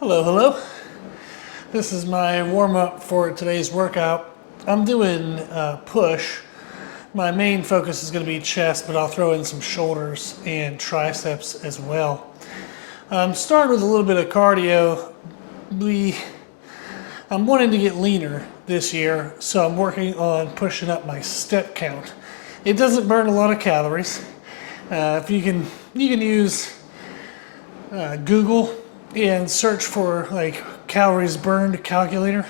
Hello, hello. This is my warm-up for today's workout. I'm doing push. My main focus is going to be chest, but I'll throw in some shoulders and triceps as well. Start with a little bit of cardio. I'm wanting to get leaner this year, so I'm working on pushing up my step count. It doesn't burn a lot of calories. If you can use Google and search for like calories burned calculator.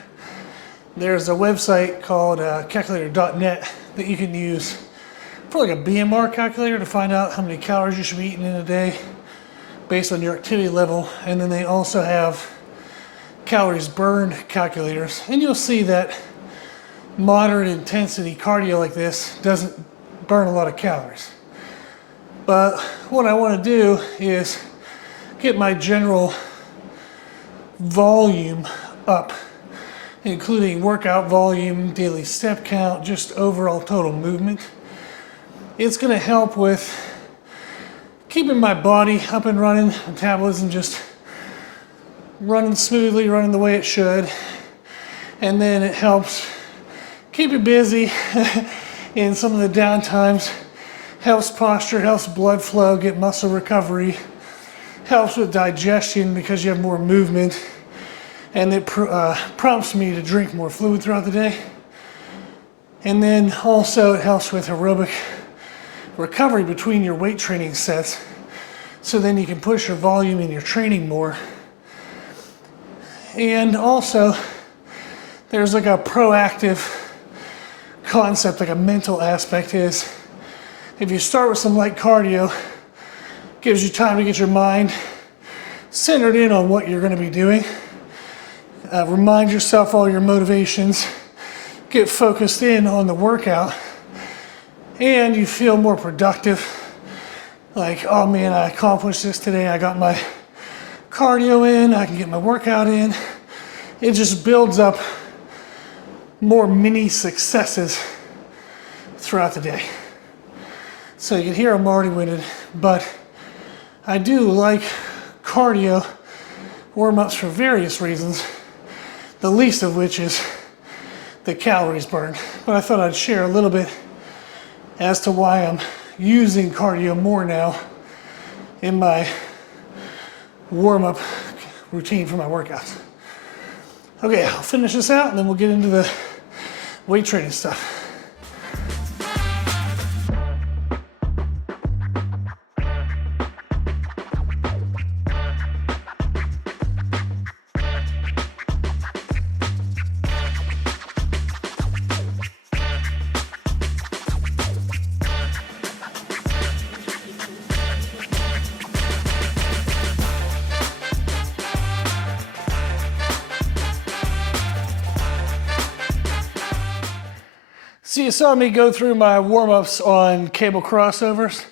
There's a website called calculator.net that you can use for like a BMR calculator to find out how many calories you should be eating in a day based on your activity level. And then they also have calories burned calculators, and you'll see that moderate intensity cardio like this doesn't burn a lot of calories. But what I want to do is get my general volume up, including workout volume, daily step count, just overall total movement. It's going to help with keeping my body up and running, metabolism just running smoothly, running the way it should. And then it helps keep you busy in some of the downtimes, helps posture, helps blood flow, get muscle recovery, helps with digestion because you have more movement, and it prompts me to drink more fluid throughout the day. And then also it helps with aerobic recovery between your weight training sets, so then you can push your volume in your training more. And also there's like a proactive concept, like a mental aspect is if you start with some light cardio, gives you time to get your mind centered in on what you're going to be doing. Remind yourself all your motivations. Get focused in on the workout. And you feel more productive. Like, oh man, I accomplished this today. I got my cardio in. I can get my workout in. It just builds up more mini successes throughout the day. So you can hear I'm already winded, but I do like cardio warm-ups for various reasons, the least of which is the calories burned. But I thought I'd share a little bit as to why I'm using cardio more now in my warm-up routine for my workouts. Okay, I'll finish this out and then we'll get into the weight training stuff. So you saw me go through my warm-ups on cable crossovers.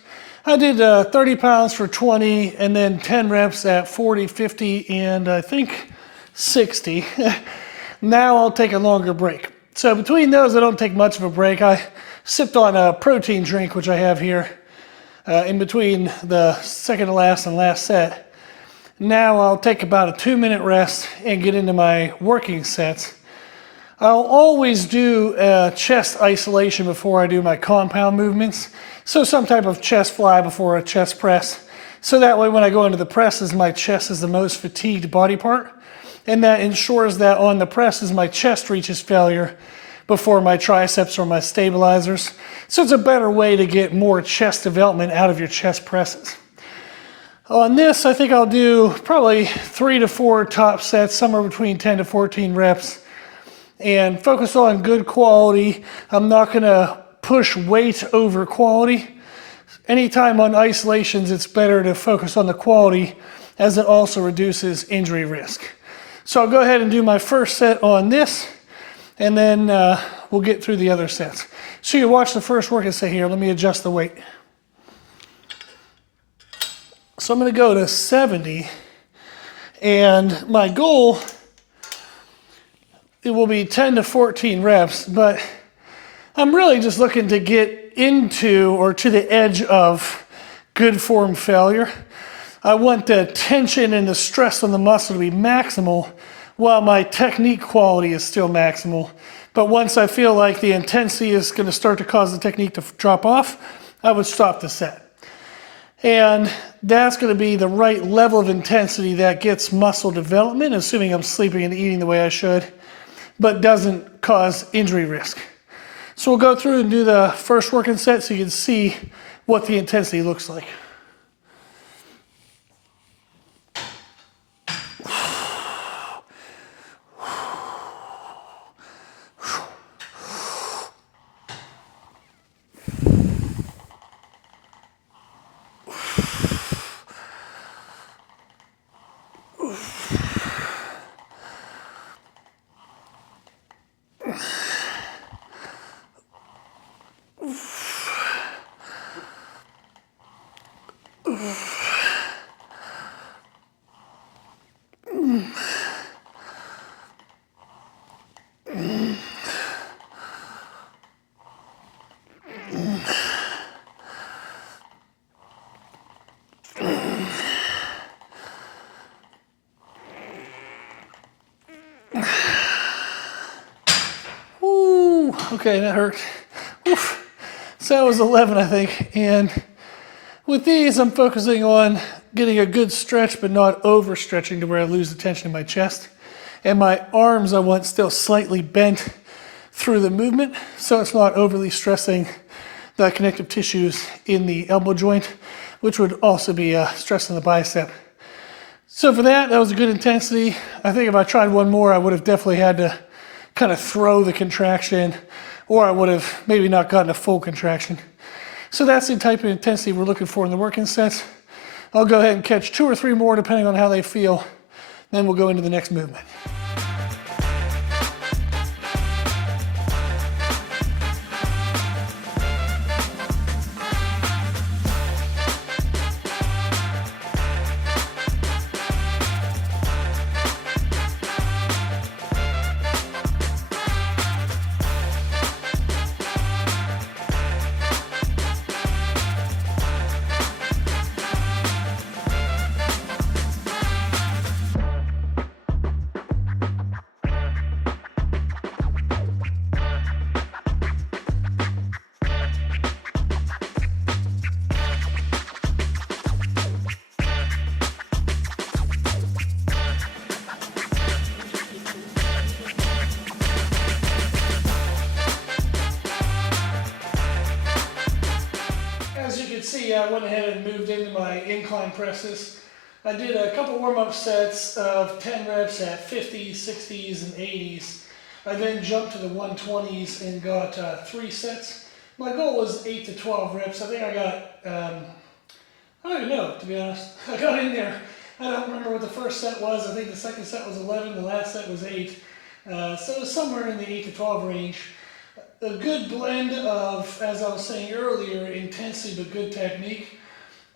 I did 30 pounds for 20 and then 10 reps at 40, 50, and I think 60. Now I'll take a longer break. So between those, I don't take much of a break. I sipped on a protein drink, which I have here, in between the second to last and last set. Now I'll take about a 2-minute rest and get into my working sets. I'll always do a chest isolation before I do my compound movements. So some type of chest fly before a chest press. So that way when I go into the presses, my chest is the most fatigued body part. And that ensures that on the presses, my chest reaches failure before my triceps or my stabilizers. So it's a better way to get more chest development out of your chest presses. On this, I think I'll do probably 3 to 4 top sets, somewhere between 10 to 14 reps. And focus on good quality. I'm not gonna push weight over quality. Anytime on isolations, it's better to focus on the quality as it also reduces injury risk. So I'll go ahead and do my first set on this, and then we'll get through the other sets. So you watch the first workout set here. Let me adjust the weight. So I'm gonna go to 70, and my goal, it will be 10 to 14 reps, but I'm really just looking to get into or to the edge of good form failure. I want the tension and the stress on the muscle to be maximal while my technique quality is still maximal. But once I feel like the intensity is going to start to cause the technique to drop off, I would stop the set. And that's going to be the right level of intensity that gets muscle development, assuming I'm sleeping and eating the way I should, but doesn't cause injury risk. So we'll go through and do the first working set so you can see what the intensity looks like. Ooh, okay, that hurt. Oof. So that was 11, I think. And with these, I'm focusing on getting a good stretch, but not overstretching to where I lose the tension in my chest. And my arms, I want still slightly bent through the movement, so it's not overly stressing the connective tissues in the elbow joint, which would also be stressing the bicep. So for that was a good intensity. I think if I tried one more, I would have definitely had to kind of throw the contraction, or I would have maybe not gotten a full contraction. So that's the type of intensity we're looking for in the working sets. I'll go ahead and catch 2 or 3 more depending on how they feel. Then we'll go into the next movement. See, I went ahead and moved into my incline presses. I did a couple warm-up sets of 10 reps at 50s, 60s, and 80s. I then jumped to the 120s and got 3 sets. My goal was 8 to 12 reps. I think I got, I don't even know, to be honest. I got in there. I don't remember what the first set was. I think the second set was 11, the last set was 8. So it was somewhere in the 8 to 12 range. A good blend of, as I was saying earlier, intensity but good technique.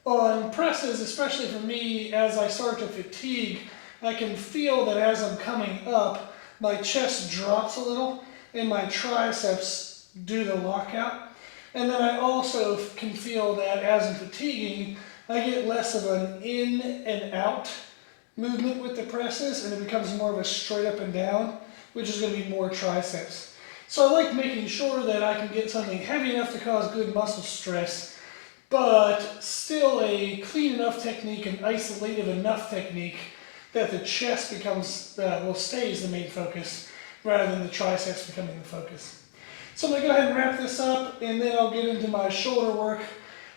On presses, especially for me, as I start to fatigue, I can feel that as I'm coming up, my chest drops a little and my triceps do the lockout. And then I also can feel that as I'm fatiguing, I get less of an in and out movement with the presses, and it becomes more of a straight up and down, which is going to be more triceps. So I like making sure that I can get something heavy enough to cause good muscle stress, but still a clean enough technique and isolative enough technique that the chest becomes, stays the main focus rather than the triceps becoming the focus. So I'm going to go ahead and wrap this up, and then I'll get into my shoulder work.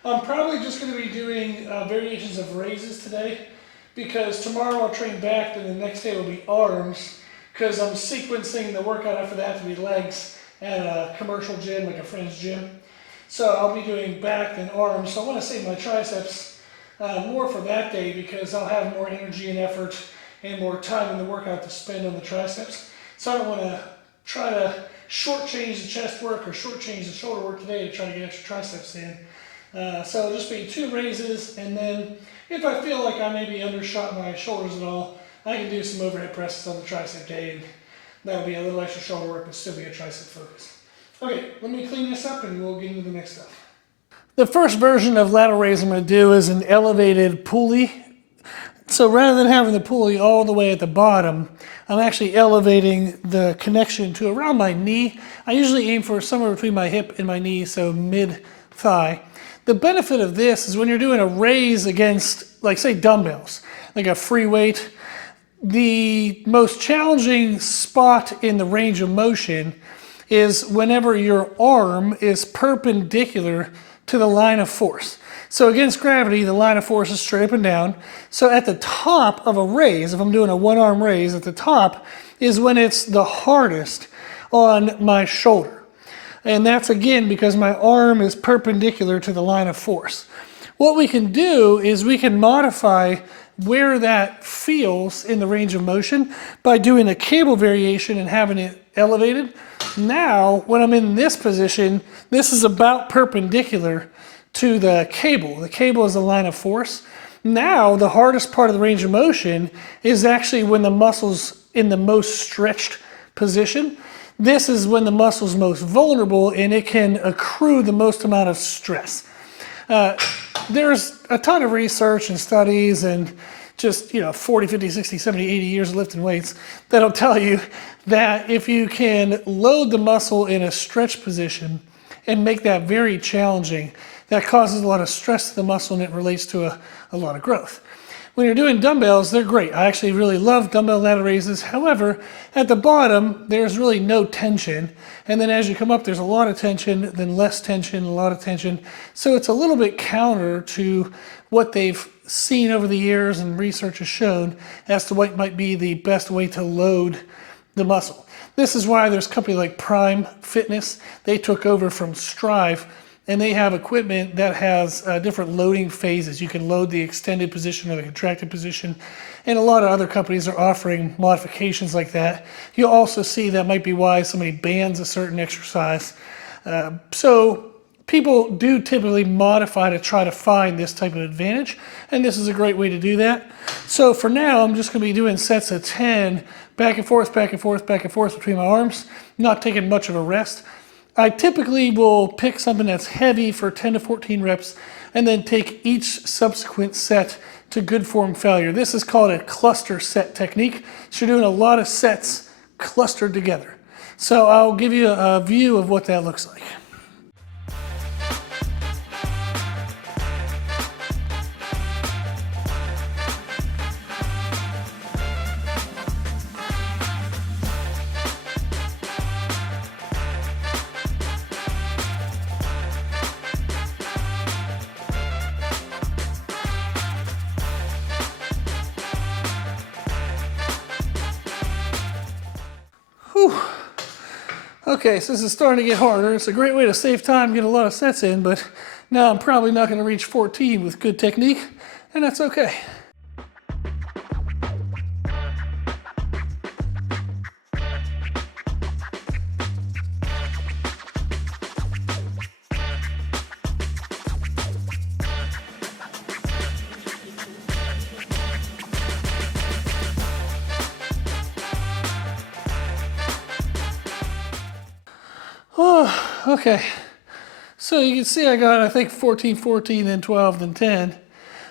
I'm probably just going to be doing variations of raises today, because tomorrow I'll train back, and the next day will be arms, because I'm sequencing the workout after that to be legs at a commercial gym, like a friend's gym. So I'll be doing back and arms. So I want to save my triceps more for that day, because I'll have more energy and effort and more time in the workout to spend on the triceps. So I don't want to try to shortchange the chest work or shortchange the shoulder work today to try to get extra triceps in. So it'll just be 2 raises, and then if I feel like I maybe undershot my shoulders at all, I can do some overhead presses on the tricep day, and that'll be a little extra shoulder work, but still be a tricep focus. Okay, let me clean this up and we'll get into the next stuff. The first version of lateral raise I'm going to do is an elevated pulley So rather than having the pulley all the way at the bottom, I'm actually elevating the connection to around my knee. I usually aim for somewhere between my hip and my knee, so mid-thigh. The benefit of this is when you're doing a raise against, like say dumbbells, like a free weight, the most challenging spot in the range of motion is whenever your arm is perpendicular to the line of force. So against gravity, the line of force is straight up and down. So at the top of a raise, if I'm doing a one-arm raise, at the top is when it's the hardest on my shoulder. And that's again because my arm is perpendicular to the line of force. What we can do is we can modify where that feels in the range of motion by doing a cable variation and having it elevated. Now, when I'm in this position, this is about perpendicular to the cable. The cable is the line of force. Now, the hardest part of the range of motion is actually when the muscle's in the most stretched position. This is when the muscle's most vulnerable and it can accrue the most amount of stress. There's a ton of research and studies and just 40, 50, 60, 70, 80 years of lifting weights that'll tell you that if you can load the muscle in a stretch position and make that very challenging, that causes a lot of stress to the muscle and it relates to a lot of growth. When you're doing dumbbells, they're great. I actually really love dumbbell lat raises. However, at the bottom, there's really no tension. And then as you come up, there's a lot of tension, then less tension, a lot of tension. So it's a little bit counter to what they've seen over the years and research has shown as to what might be the best way to load the muscle. This is why there's a company like Prime Fitness. They took over from Strive, and they have equipment that has different loading phases. You can load the extended position or the contracted position, and a lot of other companies are offering modifications like that. You'll also see that might be why somebody bans a certain exercise. So people do typically modify to try to find this type of advantage, and this is a great way to do that. So for now, I'm just gonna be doing sets of 10, back and forth, back and forth, back and forth between my arms, not taking much of a rest. I typically will pick something that's heavy for 10 to 14 reps and then take each subsequent set to good form failure. This is called a cluster set technique. So you're doing a lot of sets clustered together. So I'll give you a view of what that looks like. Okay, so this is starting to get harder. It's a great way to save time, get a lot of sets in, but now I'm probably not going to reach 14 with good technique, and that's okay. Oh, okay. So you can see I got, I think, 14, 14, then 12, then 10.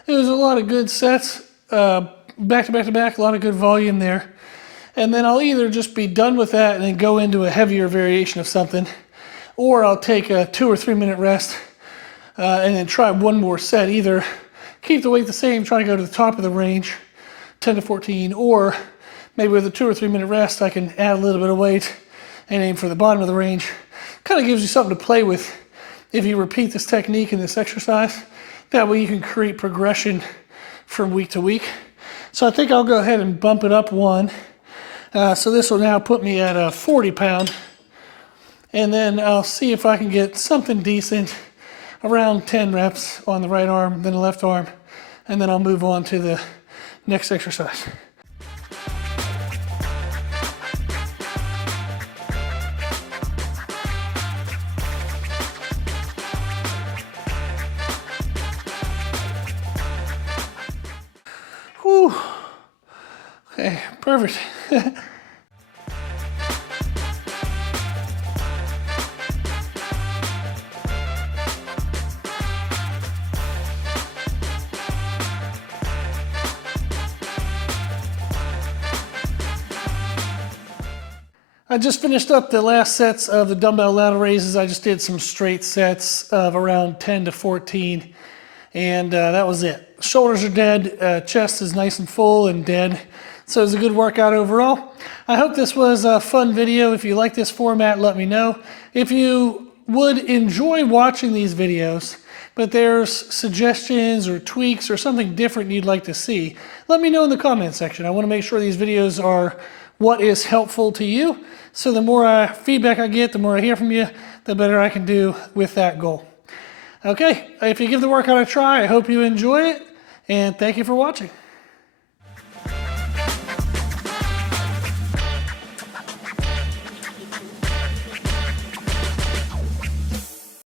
It was a lot of good sets, back to back to back, a lot of good volume there. And then I'll either just be done with that and then go into a heavier variation of something, or I'll take a 2 or 3 minute rest and then try one more set. Either keep the weight the same, try to go to the top of the range, 10 to 14, or maybe with a 2 or 3 minute rest, I can add a little bit of weight and aim for the bottom of the range. Kind of gives you something to play with if you repeat this technique in this exercise. That way you can create progression from week to week. So I think I'll go ahead and bump it up one. So this will now put me at a 40 pound. And then I'll see if I can get something decent around 10 reps on the right arm, then the left arm, and then I'll move on to the next exercise. Whew. Okay, perfect. I just finished up the last sets of the dumbbell lateral raises. I just did some straight sets of around 10 to 14, and that was it. Shoulders are dead, chest is nice and full and dead. So it was a good workout overall. I hope this was a fun video. If you like this format, let me know. If you would enjoy watching these videos, but there's suggestions or tweaks or something different you'd like to see, let me know in the comment section. I want to make sure these videos are what is helpful to you. So the more feedback I get, the more I hear from you, the better I can do with that goal. Okay, if you give the workout a try, I hope you enjoy it, and thank you for watching.